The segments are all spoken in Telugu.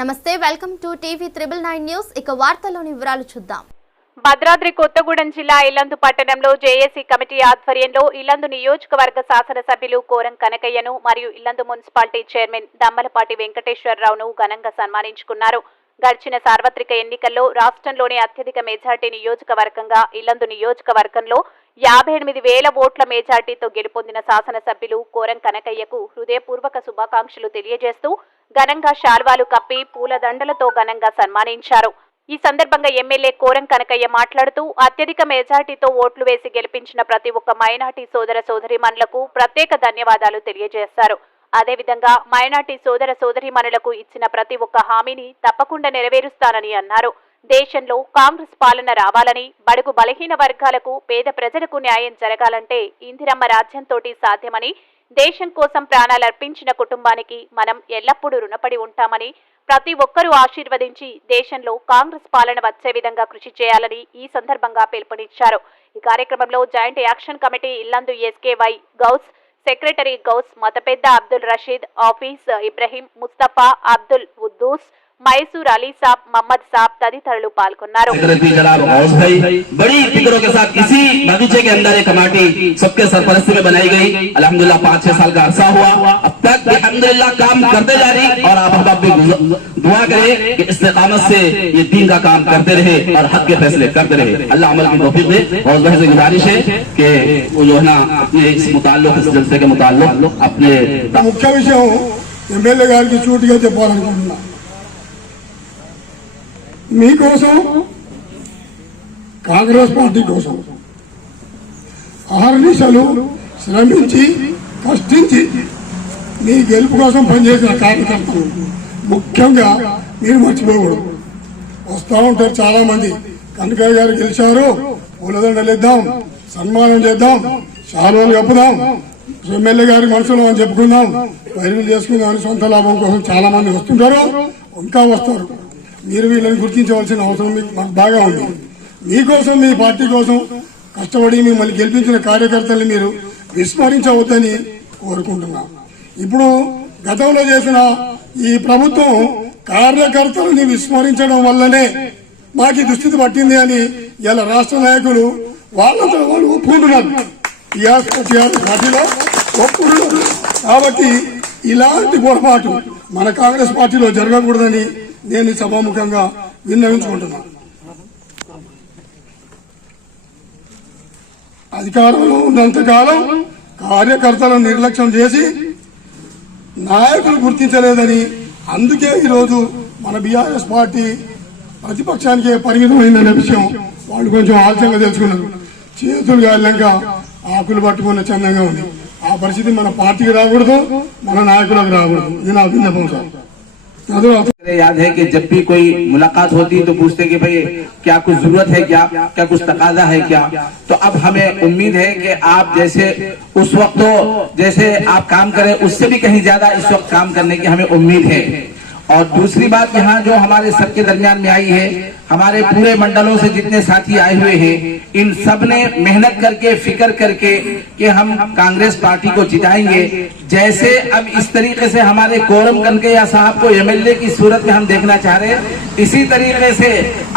నమస్తే వెల్కమ్ టు టీవీ 999 న్యూస్. ఇక వార్తల్లోని వివరాలు చూద్దాం. భద్రాద్రి కొత్తగూడెం జిల్లా ఇల్లందు పట్టణంలో జేఏసీ కమిటీ ఆధ్వర్యంలో ఇల్లందు నియోజకవర్గ శాసనసభ్యులు కోరం కనకయ్యను మరియు ఇల్లందు మున్సిపాలిటీ చైర్మన్ దమ్మలపాటి వెంకటేశ్వరరావును ఘనంగా సన్మానించుకున్నారు. గడిచిన సార్వత్రిక ఎన్నికల్లో రాష్ట్రంలోని అత్యధిక మెజార్టీ నియోజకవర్గంగా ఇల్లందు నియోజకవర్గంలో 58,000 ఓట్ల మెజార్టీతో గెలుపొందిన శాసనసభ్యులు కోరం కనకయ్యకు హృదయపూర్వక శుభాకాంక్షలు తెలియజేస్తూ ఘనంగా శాల్వాలు కప్పి పూలదండలతో ఘనంగా సన్మానించారు. ఈ సందర్భంగా ఎమ్మెల్యే కోరం కనకయ్య మాట్లాడుతూ అత్యధిక మెజార్టీతో ఓట్లు వేసి గెలిపించిన ప్రతి ఒక్క మైనార్టీ సోదర సోదరీమణులకు ప్రత్యేక ధన్యవాదాలు తెలియజేశారు. అదేవిధంగా మైనార్టీ సోదర సోదరీమణులకు ఇచ్చిన ప్రతి ఒక్క హామీని తప్పకుండా నెరవేరుస్తానని అన్నారు. దేశంలో కాంగ్రెస్ పాలన రావాలని, బడుగు బలహీన వర్గాలకు, పేద ప్రజలకు న్యాయం జరగాలంటే ఇందిరమ్మ రాజ్యంతోటి సాధ్యమని, దేశం కోసం ప్రాణాలర్పించిన కుటుంబానికి మనం ఎల్లప్పుడూ రుణపడి ఉంటామని, ప్రతి ఒక్కరూ ఆశీర్వదించి దేశంలో కాంగ్రెస్ పాలన వచ్చే విధంగా కృషి చేయాలని ఈ సందర్భంగా పిలుపునిచ్చారు. ఈ కార్యక్రమంలో joint action committee Illandu SKY Gouse, secretary Gouse, మతపెద్ద అబ్దుల్ రషీద్, ఆఫీస్ ఇబ్రహీం, ముస్తఫా, అబ్దుల్ ఉద్దూస్, मैसूर अली साहब, मोहम्मद साहब तदितरुलु पाल्गొన్నారు. बड़ी फिक्रों के साथ इसी बगीचे के अंदर एक कमेटी सबके सरपरस्ती में बनाई गई. अल्हम्दुलिल्लाह 5-6 साल का अरसा हुआ. अब तक अल्हम्दुलिल्लाह काम करते जा रही और आप भी दुआ करें कि इस्तिकामत से ये दीन का काम करते रहे और हक के फैसले करते रहे. अल्लाह अमल की तौफीक दे. और वैसे गुजारिश है कि वो जो है ना अपने इस मुताल्लुक इस जलसे के मुताल्लुक अपने मुख्य विषय एमएलए गारिकी सूटिगा చెప్పాలనుకుంటున్నా. మీకోసం కాంగ్రెస్ పార్టీ కోసం అహర్నిశలు శ్రమించి కష్టించి మీ గెలుపు కోసం పనిచేసిన కార్యకర్తలు ముఖ్యంగా మీరు మర్చిపోకూడదు. వస్తూ ఉంటారు చాలా మంది, కనకయ్య గారు గెలిచారు, పూలదండలు ఇద్దాం, సన్మానం చేద్దాం, శాలువాలు కప్పుదాం, ఎమ్మెల్యే గారి మనసులో అని చెప్పుకుందాం, వైరల్ చేసుకుందాం అని సొంత లాభం కోసం చాలా మంది వస్తుంటారు, ఇంకా వస్తారు. మీరు వీళ్ళని గుర్తించవలసిన అవసరం మాకు బాగా ఉంది. మీకోసం, మీ పార్టీ కోసం కష్టపడి మిమ్మల్ని గెలిపించిన కార్యకర్తల్ని మీరు విస్మరించవద్దని కోరుకుంటున్నాం. ఇప్పుడు గతంలో చేసిన ఈ ప్రభుత్వం కార్యకర్తలని విస్మరించడం వల్లనే మాకు దుస్థితి పట్టింది అని ఇలా రాష్ట్ర నాయకులు వాళ్ళతో వాళ్ళు ఒప్పుకుంటున్నారు. టీఆర్ఎస్ పార్టీలో ఒప్పుకుంటున్నారు. కాబట్టి ఇలాంటి పొరపాటు మన కాంగ్రెస్ పార్టీలో జరగకూడదని నేను సభాముఖంగా విన్నవించుకుంటున్నాను. అధికారంలో ఉన్నంతకాలం కార్యకర్తలను నిర్లక్ష్యం చేసి నాయకులు గుర్తించలేదని, అందుకే ఈరోజు మన బీఆర్ఎస్ పార్టీ ప్రతిపక్షానికే పరిమితమైందనే విషయం వాళ్ళు కొంచెం ఆలస్యంగా తెలుసుకున్నారు. చేతులు గాలినాక ఆకులు పట్టుకున్న చందంగా ఉంది. ఆ పరిస్థితి మన పార్టీకి రాకూడదు, మన నాయకులకు రాకూడదు. ఇది నా విన్నపం సార్. याद है कि जब भी कोई मुलाकात होती तो पूछते कि भाई क्या कुछ जरूरत है, क्या कुछ तकाजा है क्या. तो अब हमें उम्मीद है कि आप जैसे उस वक्त जैसे आप काम करें उससे भी कहीं ज्यादा इस वक्त काम करने की हमें उम्मीद है. और दूसरी बात यहाँ जो हमारे सबके दरमियान में आई है, हमारे पूरे मंडलों से जितने साथी आए हुए हैं, इन सब ने मेहनत करके फिक्र करके कि हम कांग्रेस पार्टी को जिताएंगे. जैसे अब इस तरीके से हमारे कोरम कनकैया साहब को एमएलए की सूरत में हम देखना चाह रहे हैं, इसी तरीके से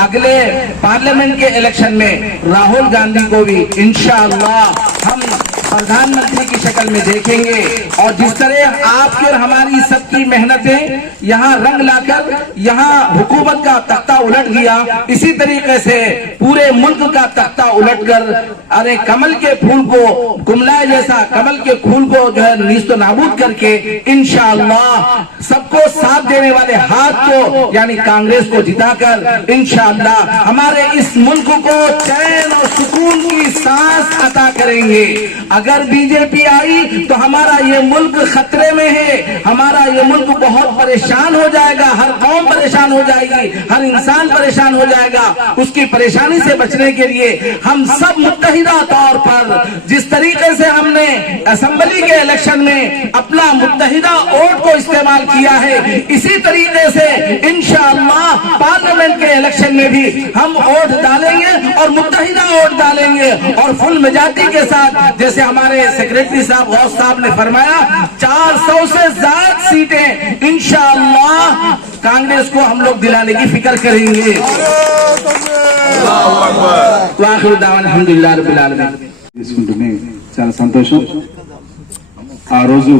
अगले पार्लियामेंट के इलेक्शन में राहुल गांधी को भी इंशाअल्लाह हम प्रधानमंत्री की शक्ल में देखेंगे. और जिस तरह आपकी और हमारी सबकी मेहनतें यहाँ रंग लाकर यहाँ हुकूमत का तख्ता उलट गया, इसी तरीके से पूरे मुल्क का तख्ता उलटकर अरे कमल के फूल को कुमलाए जैसा कमल के फूल को जो है नीस्तो नाबूद करके इंशाअल्लाह सबको साथ देने वाले हाथ को यानी कांग्रेस को जिताकर इंशाअल्लाह हमारे इस मुल्क को चैन और सुकून की सांस अता करेंगे. अगर बीजेपी आई तो हमारा ये मुल्क खतरे में है, हमारा ये मुल्क बहुत परेशान हो जाएगा, हर कौम परेशान हो जाएगी, हर इंसान परेशान हो जाएगा. उसकी परेशानी से बचने के लिए हम सब मुत्तहिदा तौर पर जिस तरीके से हमने असेंबली के इलेक्शन में अपना मुत्तहिदा वोट को इस्तेमाल किया है, इसी तरीके से इंशाअल्लाह पार्लियामेंट के इलेक्शन में भी हम वोट डालेंगे और मुत्तहिदा वोट डालेंगे और फुल मेजॉरिटी के साथ जैसे हमारे सेक्रेटरी साहब गौस साहब ने फरमाया 400 से ज्यादा सीटें इंशाअल्लाह कांग्रेस को हम लोग दिलाने की फिक्र करेंगे। वाखिर दावाना अल्हम्दुलिल्लाह रब्बिल आलमीन। తీసుకుంటూనే చాలా సంతోషం। ఆ రోజు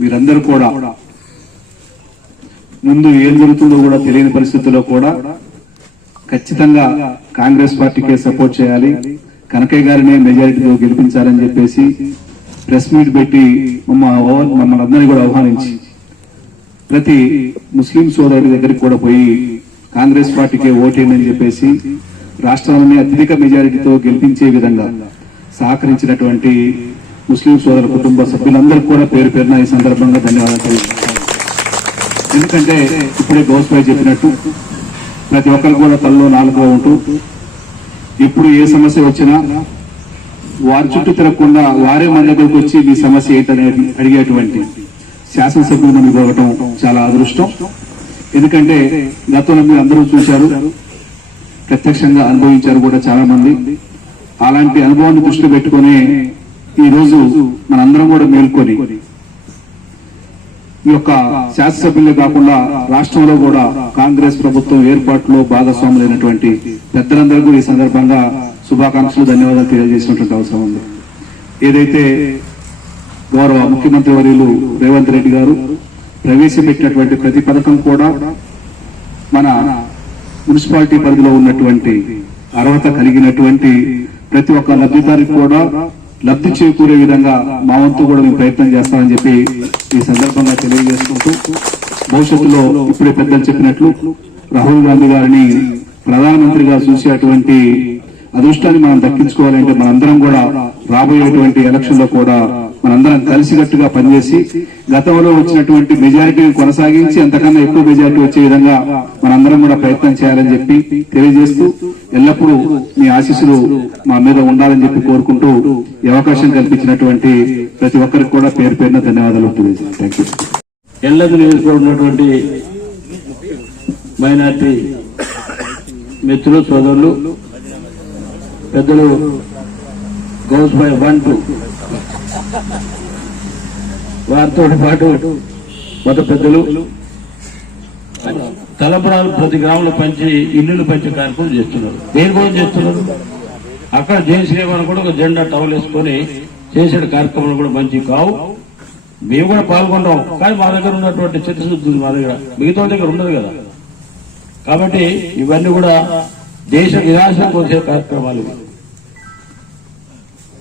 మీరందరూ కూడా ముందు ఏం జరుగుతుందో కూడా తెలియని పరిస్థితుల్లో కూడా ఖచ్చితంగా కాంగ్రెస్ పార్టీకే సపోర్ట్ చేయాలి, కనకయ్య గారిని మెజారిటీతో గెలిపించాలని చెప్పేసి ప్రెస్ మీట్ పెట్టి మమ్మల్ని అందరినీ కూడా ఆహ్వానించి ప్రతి ముస్లిం సోదరుడి దగ్గరికి కూడా పోయి కాంగ్రెస్ పార్టీకే ఓటేయని చెప్పేసి రాష్ట్రంలోనే అత్యధిక మెజారిటీతో గెలిపించే విధంగా సహకరించినటువంటి ముస్లిం సోదర కుటుంబ సభ్యులందరికీ కూడా పేరు పేరున ఈ సందర్భంగా ధన్యవాదాలు తెలియజేస్తాను। ఎందుకంటే ఇప్పుడే గౌస్ భాయ్ చెప్పినట్టు ప్రతి ఒక్కరు కూడా తలలో నాలుగుగా ఉంటూ ఇప్పుడు ఏ సమస్య వచ్చినా వారి చుట్టూ తిరగకుండా వారే మన దగ్గరకు వచ్చి మీ సమస్య ఏంటనేది అడిగేటువంటి శాసనసభ్యులు మనకు దొరకటం చాలా అదృష్టం। ఎందుకంటే గతంలో మీరు అందరూ చూశారు, ప్రత్యక్షంగా అనుభవించారు కూడా చాలా మంది। అలాంటి అనుభవాన్ని దృష్టిలో పెట్టుకుని ఈ రోజు మనందరం కూడా మేల్కొని ఈ యొక్క శాసనసభ్యులే కాకుండా రాష్ట్రంలో కూడా కాంగ్రెస్ ప్రభుత్వం ఏర్పాటులో భాగస్వాములైనటువంటి పెద్దలందరికీ ఈ సందర్భంగా శుభాకాంక్షలు ధన్యవాదాలు తెలియజేసినటువంటి అవసరం ఉంది। ఏదైతే గౌరవ ముఖ్యమంత్రి వర్యులు రేవంత్ రెడ్డి గారు ప్రవేశపెట్టినటువంటి ప్రతి పథకం కూడా మన మున్సిపాలిటీ పరిధిలో ఉన్నటువంటి అర్హత కలిగినటువంటి ప్రతి ఒక్క లబ్ధిదారికి కూడా లబ్ధి చేకూరే విధంగా మా వంతు కూడా మేము ప్రయత్నం చేస్తామని చెప్పి ఈ సందర్భంగా తెలియజేసుకుంటూ భవిష్యత్తులో ఇప్పుడే పెద్దలు చెప్పినట్లు రాహుల్ గాంధీ గారిని ప్రధానమంత్రిగా చూసేటువంటి అదృష్టాన్ని మనం దక్కించుకోవాలంటే మనందరం కూడా రాబోయేటువంటి ఎలక్షన్ లో కూడా మనందరం కలిసికట్టుగా పనిచేసి గతంలో వచ్చినటువంటి మెజారిటీని కొనసాగించి అంతకన్నా ఎక్కువ మెజారిటీ వచ్చే విధంగా మనందరం కూడా ప్రయత్నం చేయాలని చెప్పి తెలియజేస్తూ ఎల్లప్పుడూ మీ ఆశీస్సులు మా మీద ఉండాలని చెప్పి కోరుకుంటూ ఈ అవకాశం కల్పించినటువంటి ప్రతి ఒక్కరికి కూడా పేరు పేరున ధన్యవాదాలు తెలియజేస్తాను। Thank you. ఎల్లది నియోజకవర్గంలో ఉన్నటువంటి మైనార్టీ మిత్రులు సోదరులు పెద్దలు గౌస్ భాయ్ 1 2 వారితో పాటు మత పెద్దలు తలంబరాలు ప్రతి గ్రామంలో పంచి ఇల్లులు పంచే కార్యక్రమం చేస్తున్నారు। దేని కోసం చేస్తున్నారు? అక్కడ జయశ్రీమని కూడా ఒక జెండా టవల్ వేసుకొని చేసే కార్యక్రమాలు కూడా మంచి కావు। మేము కూడా పాల్గొంటాం, కానీ మా దగ్గర ఉన్నటువంటి చిత్తశుద్ధి మా దగ్గర మిగతా దగ్గర ఉండదు కదా। కాబట్టి ఇవన్నీ కూడా దేశ వినాశం కోసే కార్యక్రమాలు।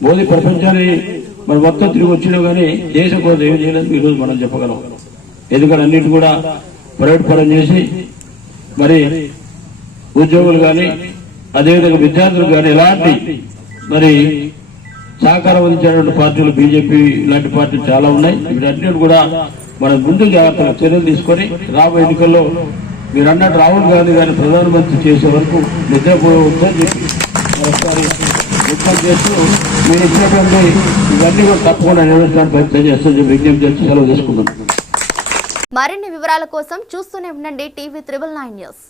మోదీ ప్రపంచాన్ని మరి మొత్తం తిరిగి వచ్చినా కానీ దేశం కోసం ఏం చేయలేదు ఈరోజు మనం చెప్పగలం। ఎందుకంటే అన్నిటి కూడా ప్రైవేట్ పరం చేసి మరి ఉద్యోగులు కానీ అదేవిధంగా విద్యార్థులు కానీ ఎలాంటి మరి సహకారం అందించేటువంటి పార్టీలు బీజేపీ ఇలాంటి పార్టీలు చాలా ఉన్నాయి। వీటన్నిటి కూడా మనం ముందు జాగ్రత్తగా చర్యలు తీసుకొని రాబోయే ఎన్నికల్లో మీరు అన్నట్టు రాహుల్ గాంధీ గారిని ప్రధానమంత్రి చేసే వరకు నిద్రపోవద్దని చెప్పి ఒకసారి విజ్ఞప్తి చేస్తూ మీరు ఇచ్చినటువంటి ఇవన్నీ కూడా తప్పకుండా నెరవేర్చడానికి ప్రయత్నం చేస్తూ విజ్ఞప్తి చేస్తూ సెలవు తీసుకుంటున్నాను। మరిన్ని వివరాల కోసం చూస్తూనే ఉండండి టీవీ 999 న్యూస్।